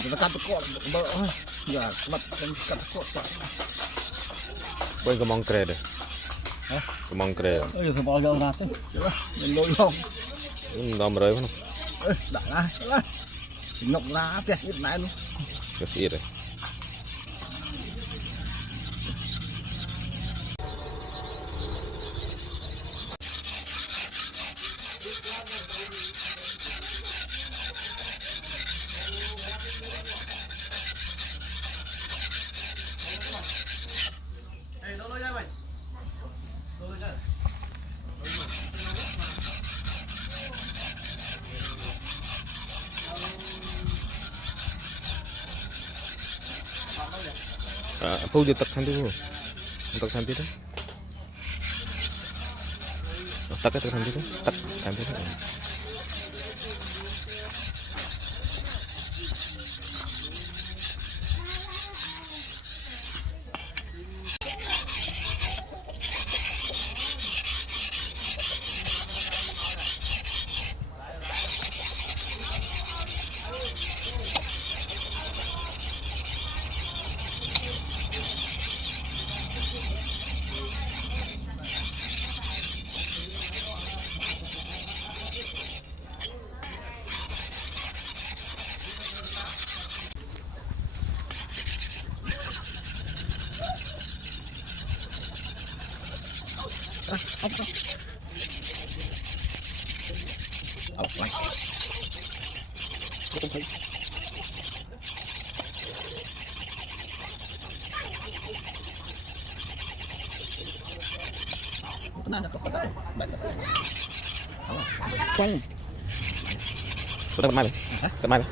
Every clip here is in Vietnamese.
tụi nó cắt cột bơ giờ mặt cắt cột bên cái mong kề đây cái mong kề ơi thằng bò giờ ra thế mình lôi không đom rồi không đã ra ngọc lá kìa như này luôn cái gì đây Apa udah tekan dulu, tekan dulu, tekan dulu, tekan dulu. quanh Kita kemana? Kemana?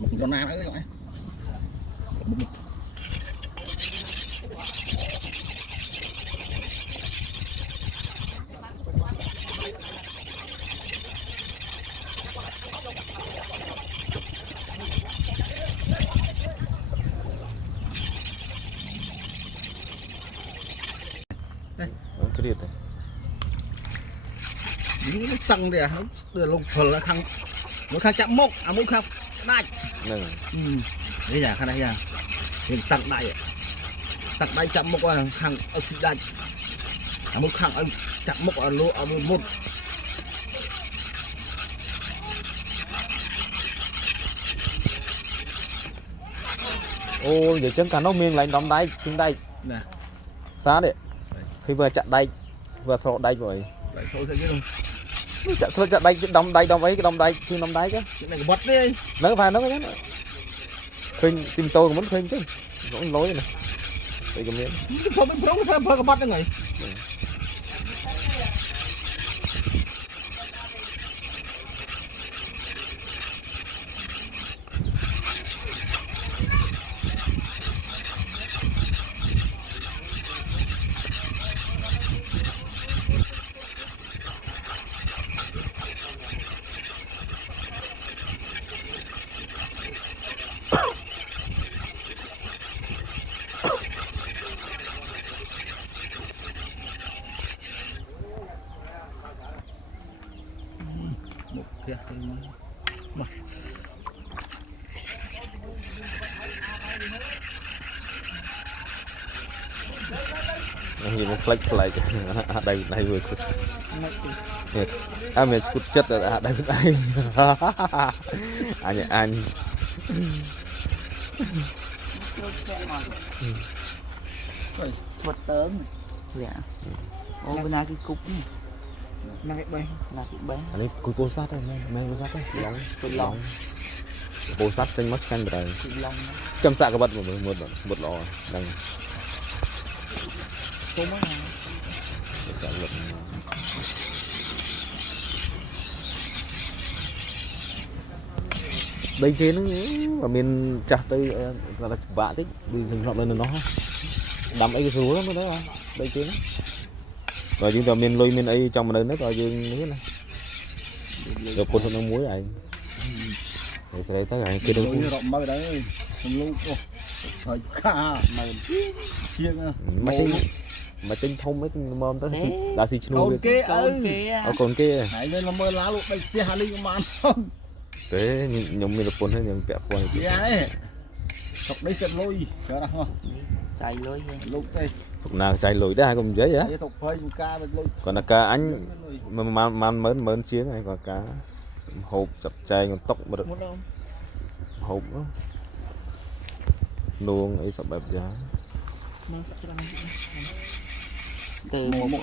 một con na nữa các bạn Cái gì đây? nó tăng đây à, nó lục phần là khăn nó khăn chạm mốc à mốc khăn đai đây là khăn đây à thì tặng đai chạm mốc là khăn ở xịt đai à mốc khăn chạm mốc ở lỗ ở một Ôi, giờ chân cả nó miên lại đóng đáy, chân đây nè xá đấy khi vừa chặn đây vừa sọ đây rồi đấy thôi thế chứ chặn đây đóng đây đóng ấy cái đóng đây chưa đóng đáy chứ cái này bật đi nó phải nó cái khuyên tìm tôi cũng muốn khuyên chứ cũng lối này thì cái miếng không biết không phải bật này kìa gì một flex lại đây này vừa mình cút chất rồi đây đây anh bật tớm dạ ô bên này cái cục này cái bay là cái bay anh ấy cô sát đây mấy cô sát đấy lòng cô sát trên mắt xanh rồi chăm sạc cái bật một lò đang số mấy đây kia nó mà mình chặt tới là vạ tích đi mình lọt lên nó đâm ấy cái số lắm đó đây kia nó rồi chúng ta mình lôi mình ấy trong mà đây nó coi dương như thế này rồi con nó muối này để sẽ tới này kia đâu rộng bao đấy không lâu thời ca mà chiêng mà trên thông mấy mồm tới đã xì chnu con kia còn kia hãy nên là mơ lá lúc đây xe hà linh mà không thế nhung mình là phun hay nhung kẹp phun gì ấy học đấy sẽ lôi chờ nào chạy lối lúc đây sụp nào chạy lùi đó cùng giấy á còn là cá anh mà mến chiến này còn cá hộp chập chay còn tóc mà được hộp đó luôn ấy sập bẹp giá từ một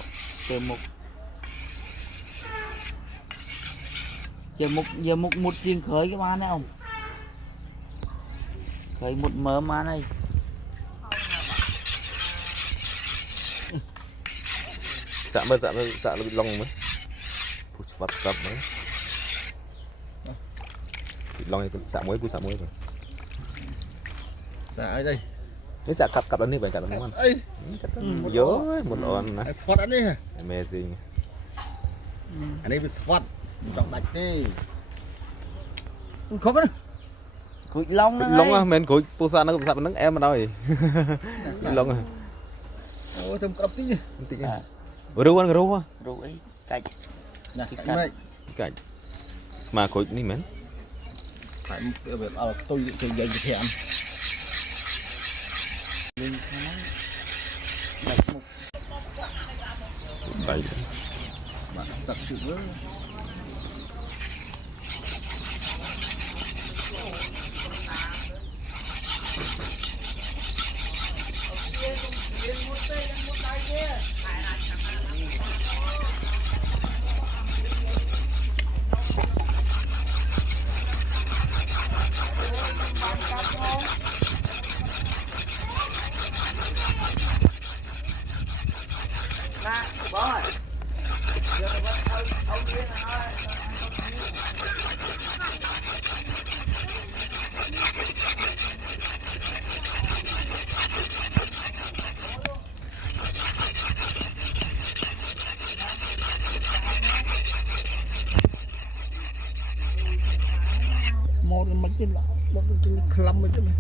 giờ một riêng khởi cái má này không khởi một mớ má này dạ bị lông mới bắt sập mới bị lông này xạ muối rồi xạ ở đây cái xạ cặp lên đi vậy cả nó ăn dớ một lon này spot anh đi amazing anh ấy bị spot trọng đạch đi không có cụi lông đó lông á mình cụi pusa nó cũng sập nó em mà đâu vậy lông à ôi thầm cặp tí ru ăn ru rượu ấy cạch cạch mà cụi ní mến phải việc tôi chơi dây thèm đây bạn tập sự với một mấy cái lọ một cái khăm mấy cái này